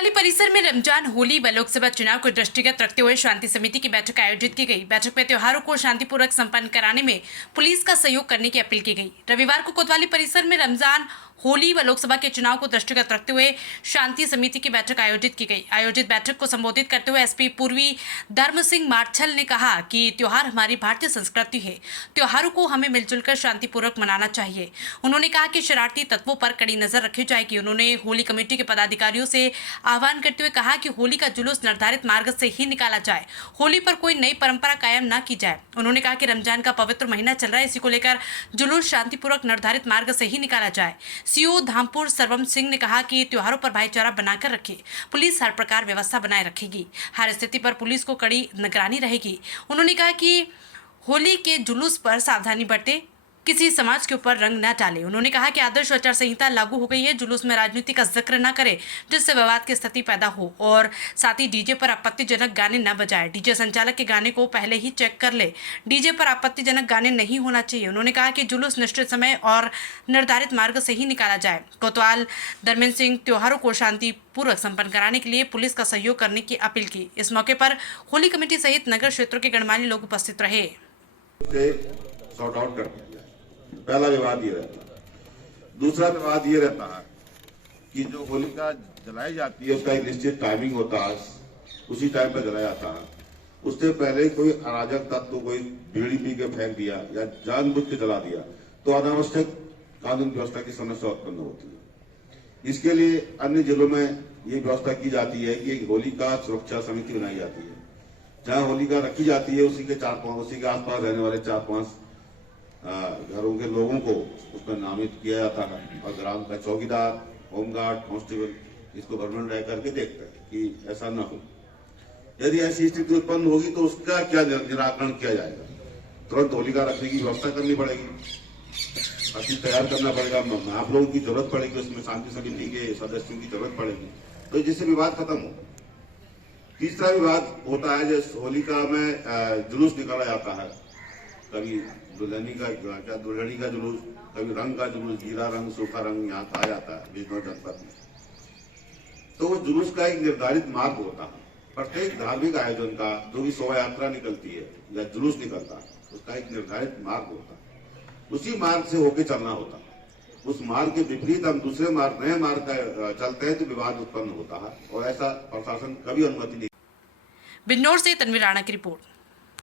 कोतवाली परिसर में रमजान, होली व लोकसभा चुनाव को दृष्टिगत रखते हुए शांति समिति की बैठक आयोजित की गई। बैठक में त्योहारों को शांतिपूर्वक संपन्न कराने में पुलिस का सहयोग करने की अपील की गई। रविवार को कोतवाली परिसर में रमजान, होली व लोकसभा के चुनाव को दृष्टिगत रखते हुए शांति समिति की बैठक आयोजित की गई। आयोजित बैठक को संबोधित करते हुए एसपी पूर्वी धर्म सिंह मार्छल ने कहा कि त्योहार हमारी भारतीय संस्कृति है। त्योहारों को हमें मिलजुल कर शांतिपूर्वक मनाना चाहिए। उन्होंने कहा कि शरारती तत्वों पर कड़ी नजर रखी जाएगी। उन्होंने होली कमेटी के पदाधिकारियों से आह्वान करते हुए कहा कि होली का जुलूस निर्धारित मार्ग से ही निकाला जाए, होली पर कोई नई परंपरा कायम न की जाए। उन्होंने कहा कि रमजान का पवित्र महीना चल रहा है, इसी को लेकर जुलूस शांतिपूर्वक निर्धारित मार्ग से ही निकाला जाए। सीओ धामपुर सरवम सिंह ने कहा कि त्योहारों पर भाईचारा बनाकर रखे, पुलिस हर प्रकार व्यवस्था बनाए रखेगी, हर स्थिति पर पुलिस को कड़ी निगरानी रहेगी। उन्होंने कहा कि होली के जुलूस पर सावधानी बरते, किसी समाज के ऊपर रंग न डाले। उन्होंने कहा कि आदर्श आचार संहिता लागू हो गई है, जुलूस में राजनीति का जिक्र न करे जिससे विवाद की स्थिति पैदा हो, और साथ ही डीजे पर आपत्तिजनक गाने न बजाए। डीजे संचालक के गाने को पहले ही चेक कर ले, डीजे पर आपत्तिजनक गाने नहीं होना चाहिए। उन्होंने कहा कि जुलूस निश्चित समय और निर्धारित मार्ग से ही निकाला जाए। कोतवाल धर्मेंद्र सिंह त्योहारों को शांतिपूर्वक संपन्न कराने के लिए पुलिस का सहयोग करने की अपील की। इस मौके पर होली कमेटी सहित नगर क्षेत्रों के गणमान्य लोग उपस्थित रहे। पहला विवाद ये रहता है। दूसरा विवाद ये रहता है कि जो होलिका जलाई जाती है उसका एक निश्चित टाइमिंग होता है, उसी टाइम पर जलाया जाता है। उससे पहले कोई अराजक तत्व कोई बीड़ी पी के फेंक दिया या जानबूझ के जला दिया तो अनावश्यक कानून व्यवस्था की समस्या उत्पन्न होती है। इसके लिए अन्य जिलों में ये व्यवस्था की जाती है कि होलिका सुरक्षा समिति बनाई जाती है, जहां होलिका रखी जाती है उसी के आसपास रहने वाले 4-5 घरों के लोगों को उसमें नामित किया जाता है और ग्राम का चौकीदार, होमगार्ड, कांस्टेबल इसको भ्रमण रह करके देखते हैं कि ऐसा न हो। यदि ऐसी स्थिति उत्पन्न होगी तो उसका क्या निराकरण किया जाएगा। तुरंत होलिका रखने की व्यवस्था करनी पड़ेगी, अच्छी तैयार करना पड़ेगा, आप लोगों की जरूरत पड़ेगी, उसमें शांति समिति के सदस्यों की जरूरत पड़ेगी, तो जिससे विवाद खत्म हो। तीसरा विवाद होता है जैसे होलिका में जुलूस निकाला जाता है, कभी दुल्हनी का जुलूस, कभी रंग का जुलूस, गीला रंग, सूखा रंग यहाँ कहा जाता है बिजनौर जनपद में। तो उस जुलूस का एक निर्धारित मार्ग होता है। प्रत्येक धार्मिक आयोजन का जो भी शोभा यात्रा निकलती है या जुलूस निकलता है उसका एक निर्धारित मार्ग होता है, उसी मार्ग से होके चलना होता है। उस मार्ग के विपरीत हम दूसरे मार्ग, नए मार्ग का चलते हैं तो विवाद उत्पन्न होता है और ऐसा प्रशासन कभी अनुमति नहीं। बिजनौर से तनवीर राणा की रिपोर्ट।